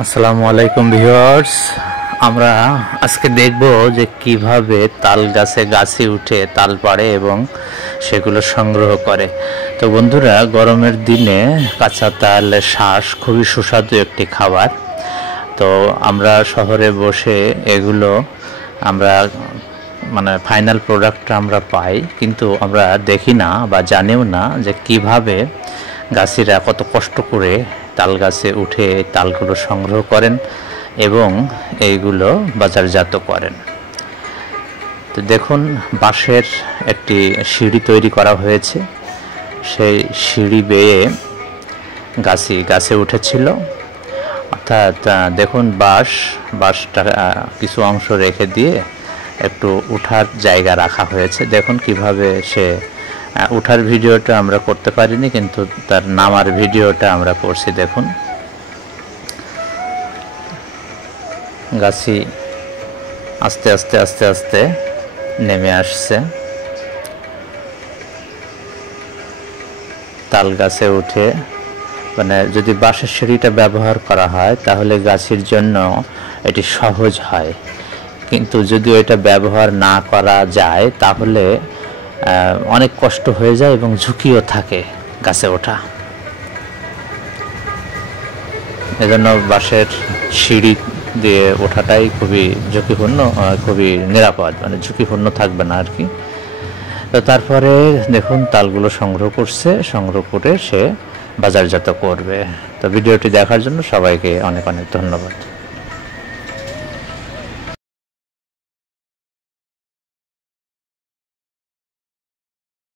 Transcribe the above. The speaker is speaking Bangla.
আসসালামু আলাইকুম ভিউয়ার্স, আমরা আজকে দেখব যে কিভাবে তাল গাছে গাছে উঠে তাল পাড়ে এবং সেগুলো সংগ্রহ করে। তো বন্ধুরা, গরমের দিনে কাঁচা তালের শাঁস খুবই সুস্বাদু একটি খাবার। তো আমরা শহরে বসে এগুলো আমরা ফাইনাল প্রোডাক্টটা আমরা পাই, কিন্তু আমরা দেখি না বা জানিও না যে কিভাবে গাছিরা কত কষ্ট করে তাল গাছে উঠে তালগুলো সংগ্রহ করেন এবং এইগুলো বাজারজাত করেন। তো দেখুন, বাঁশের একটি সিঁড়ি তৈরি করা হয়েছে। সেই সিঁড়ি বেয়ে গাছে উঠেছিল। অর্থাৎ দেখুন, বাঁশটা কিছু অংশ রেখে দিয়ে একটু উঠার জায়গা রাখা হয়েছে। দেখুন কিভাবে সে উঠার ভিডিওটা আমরা করতে পারিনি, কিন্তু তার নামার ভিডিওটা আমরা করছি। দেখুন, গাছি আস্তে আস্তে আস্তে আস্তে নেমে আসছে। তাল গাছে উঠে যদি বাঁশের সিঁড়িটা ব্যবহার করা হয় তাহলে গাছের জন্য এটি সহজ হয়, কিন্তু যদি এটা ব্যবহার না করা যায় তাহলে অনেক কষ্ট হয়ে যায় এবং ঝুঁকিও থাকে গাছে ওঠা। এজন্য বাঁশের সিঁড়ি দিয়ে ওঠাটাই খুবই ঝুঁকিপূর্ণ, খুবই নিরাপদ, ঝুঁকিপূর্ণ থাকবে না আর কি। তো তারপরে দেখুন, তালগুলো সংগ্রহ করে সে বাজারজাত করবে। তো ভিডিওটি দেখার জন্য সবাইকে অনেক অনেক ধন্যবাদ।